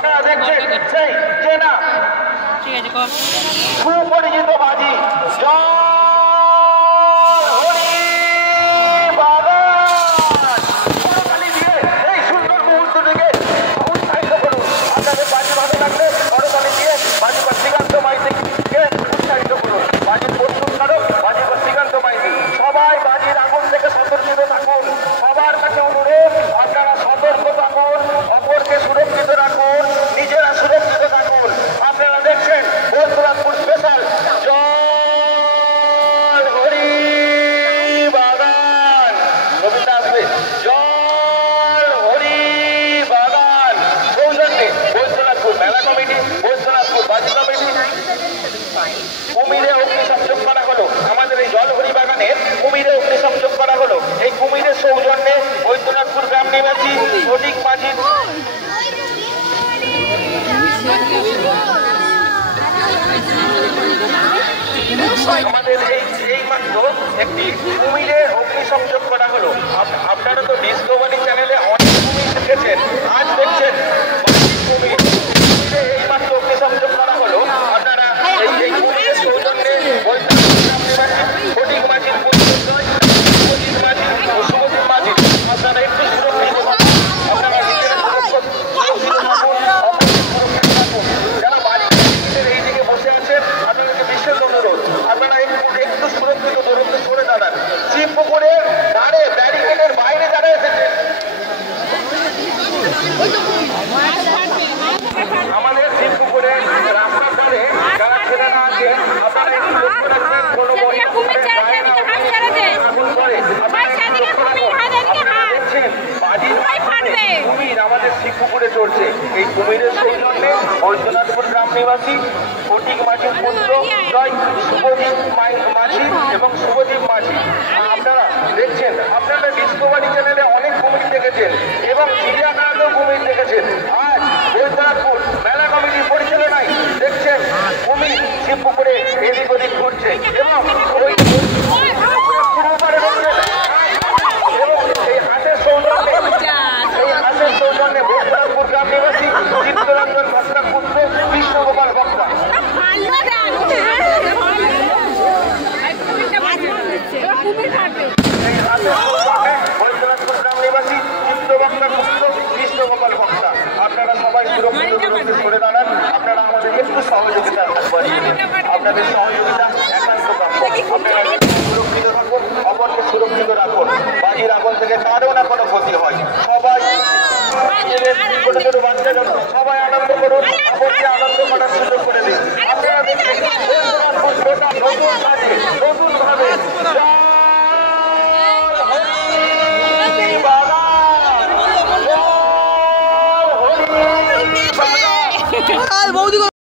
আপনারা দেখছেন সেই চেনা সুপরিচিত বাজি এই সুন্দর মুহূর্তটিকে উৎসাহিত করুন। আপনাদের বাজি ভালো লাগলে করতালি দিয়ে বাজি বা শ্রীকান্ত মাইতিকে উৎসাহিত করুন। বাজির প্রস্তুতকারক বাজি বা শ্রীকান্ত মাইতি। সবাই বাজির আগুন থেকে সতর্কিত থাকুন। সবার কাছে অনুরোধ, আপনারা সতর্ক থাকুন, অপরকে সুরক্ষিত রাখুন, নিজেরা সুরক্ষিত থাকুন। আপনারা দেখছেন বৈদ্যনাথপুর স্পেশাল জল হরি বাগান কবিতা আসবে জল হরি বাগান সৌজন্যে বৈদ্যনাথপুর মেলা কমিটি, বৈদ্যনাথপুর বাজি কমিটি। কুমিরে অগ্নিসংযোগ করা হলো আমাদের এই জল হরি বাগানের কুমিরে অগ্নিসংযোগ করা হলো। এই কুমিরের সৌজন্যে বৈদ্যনাথপুর গ্রাম নিবাসী ফটিক মাঝি আমাদের এই মাত্র একটি কুমিরের অগ্নিসংযোগ করা হলো। আপনারা তো ডিসকভারি চ্যানেলে অনেক কুমির দেখেছেন, আজ দেখছেন কুমিরে এই মাত্র অগ্নিসংযোগ করা হলো। আপনারা এই কুমিরের সৌজন্যে ফটিক মাঝির শুভজিৎ মাঝি ও শুভজিৎ মাঝি আপনারা একটু সুরক্ষিত থাকুন। আপনারা নিজেরা সুরক্ষিত থাকুন, যারা বাড়ির এই দিকে বসে আছেন আপনাদেরকে বিশেষ অনুরোধ, আপনারা একটু সুরক্ষিত দূরত্বে সরে দাঁড়ান। শিব পুকুরের ধারে ব্যারিকেডের বাইরে যারা এসেছেন আমাদের শিব পুকুরের রাস্তার ধারে যারা ছেলেরা আছেন আপনারা একটু লক্ষ্য রাখবেন। কোনো কুমির আমাদের শিব পুকুরে চড়ছে। এই কুমিরের সৌজন্যে বৈদ্যনাথপুর গ্রাম নিবাসী ফটিক মাঝির পুত্র জয় শুভজিৎ মাঝি এবং শুভজিৎ মাঝি আপনারা দেখছেন। আপনারা ডিসকভারি চ্যানেলে অনেক কুমির দেখেছেন এবং চিড়িয়াখানাতেও কুমির দেখেছেন। আজ বৈদ্যনাথপুর মেলা কমিটির পরিচালনায় দেখছেন কুমির শিব পুকুরে এদিক ওদিক ঘুরছে এবং ওই সৌজন্যে বৈদ্যনাথপুর গ্রাম নিবাসী চিত্তরঞ্জন ভক্তার পুত্র কৃষ্ণগোপাল ভক্তা বৈদ্যনাথপুর গ্রাম নিবাসী চিত্তভক্তার পুত্র কৃষ্ণগোপাল ভক্তা আপনারা সবাই সুরক্ষিত দূরত্বে সরে দাঁড়ান। আপনারা আমাদের একটু সহযোগিতা বাড়িয়ে দিন। আপনাদের সহযোগিতা একান্ত প্রাপ্য। আপনারা সুরক্ষিত থাকুন, অপরকে সুরক্ষিত রাখুন। বাজির আগুন থেকে কারও না কোনো ক্ষতি হয়। সবাই ছোট ছোট বাচ্চা যেন সবাই আনন্দ করুন, অপরকে আনন্দ করার সুযোগ করে দিন। আপনারা দেখছেন নতুন কাজে নতুন ভাবে